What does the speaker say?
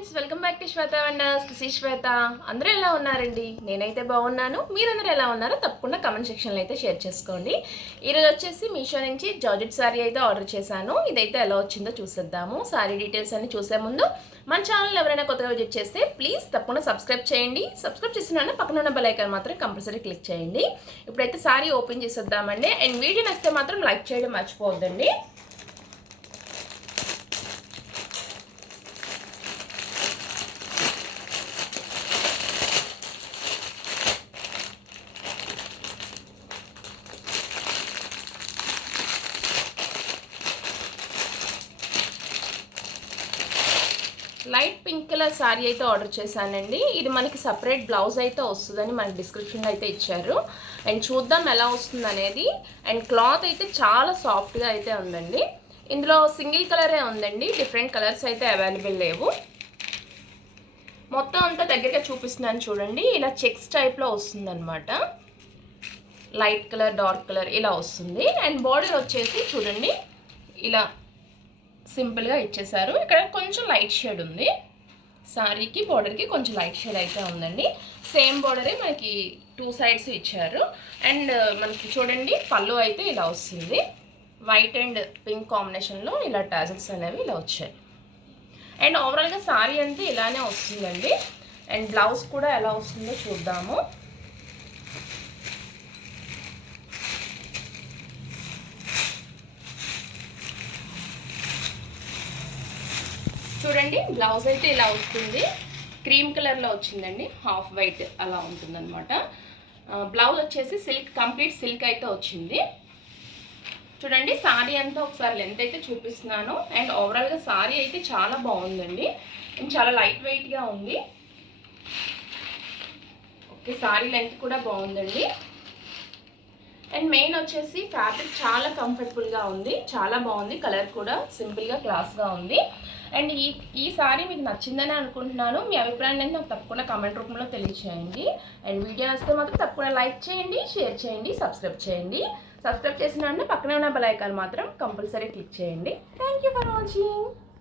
Friends welcome back to Shweta wonders Shri Shweta. అందరూ ఎలా ఉన్నారండి? నేనైతే బాగున్నాను. మీరందరూ ఎలా ఉన్నారో తప్పకుండా కమెంట్ సెక్షన్లో అయితే షేర్ చేసుకోండి. ఈరోజు వచ్చేసి మీషో నుంచి జార్జెట్ శారీ అయితే ఆర్డర్ చేశాను. ఇదైతే ఎలా వచ్చిందో చూసేద్దాము. శారీ డీటెయిల్స్ అన్ని చూసే ముందు మన ఛానల్ ఎవరైనా కొత్తగా విజిట్ చేస్తే ప్లీజ్ తప్పకుండా సబ్స్క్రైబ్ చేయండి. సబ్స్క్రైబ్ చేసిన పక్కన ఉన్న బెల్ ఐకాన్ మాత్రం కంపల్సరీ క్లిక్ చేయండి. ఇప్పుడైతే శారీ ఓపెన్ చేసేద్దామండి. అండ్ వీడియో నచ్చితే మాత్రం లైక్ చేయడం మర్చిపోవద్దండి. లైట్ పింక్ కలర్ శారీ అయితే ఆర్డర్ చేశానండి. ఇది మనకి సపరేట్ బ్లౌజ్ అయితే వస్తుందని మనకి డిస్క్రిప్షన్ అయితే ఇచ్చారు. అండ్ చూద్దాం ఎలా వస్తుంది అనేది అండ్ క్లాత్ అయితే చాలా సాఫ్ట్గా అయితే ఉందండి. ఇందులో సింగిల్ కలరే ఉందండి. డిఫరెంట్ కలర్స్ అయితే అవైలబుల్ లేవు. మొత్తం అంతా దగ్గరగా చూపిస్తున్నాను చూడండి. ఇలా చెక్స్ టైప్లో వస్తుందన్నమాట. లైట్ కలర్ డార్క్ కలర్ ఇలా వస్తుంది. అండ్ బార్డర్ వచ్చేసి చూడండి. ఇలా సింపుల్గా ఇచ్చేసారు. ఇక్కడ కొంచెం లైట్ షేడ్ ఉంది. శారీకి బార్డర్కి కొంచెం లైట్ షేడ్ అయితే ఉందండి. సేమ్ బార్డరే మనకి టూ సైడ్స్ ఇచ్చారు. అండ్ మనకి చూడండి పళ్ళు అయితే ఇలా వస్తుంది. వైట్ అండ్ పింక్ కాంబినేషన్లో ఇలా టాజల్స్ అనేవి ఇలా వచ్చాయి. అండ్ ఓవరాల్గా శారీ అంతా ఇలానే వస్తుందండి. అండ్ బ్లౌజ్ కూడా ఎలా వస్తుందో చూద్దాము. చూడండి బ్లౌజ్ అయితే ఇలా వస్తుంది. క్రీమ్ కలర్లో వచ్చిందండి. హాఫ్ వైట్ అలా ఉంటుందన్నమాట. బ్లౌజ్ వచ్చేసి సిల్క్ కంప్లీట్ సిల్క్ అయితే వచ్చింది. చూడండి సారీ అంతా ఒకసారి లెంత్ అయితే చూపిస్తున్నాను. అండ్ ఓవరాల్గా సారీ అయితే చాలా బాగుందండి. చాలా లైట్ వెయిట్గా ఉంది. ఓకే సారీ లెంత్ కూడా బాగుందండి. అండ్ మెయిన్ వచ్చేసి ఫ్యాబ్రిక్ చాలా కంఫర్టబుల్గా ఉంది. చాలా బాగుంది. కలర్ కూడా సింపుల్గా క్లాస్గా ఉంది. అండ్ ఈ ఈ సారీ మీకు నచ్చిందని అనుకుంటున్నాను. మీ అభిప్రాయాన్ని నాకు తప్పకుండా కమెంట్ రూపంలో తెలియచేయండి. అండ్ వీడియో వస్తే మాత్రం తప్పకుండా లైక్ చేయండి షేర్ చేయండి సబ్స్క్రైబ్ చేయండి. సబ్స్క్రైబ్ చేసిన పక్కనే ఉన్న బెల్ ఐకాన్ మాత్రం కంపల్సరీ క్లిక్ చేయండి. Thank you for watching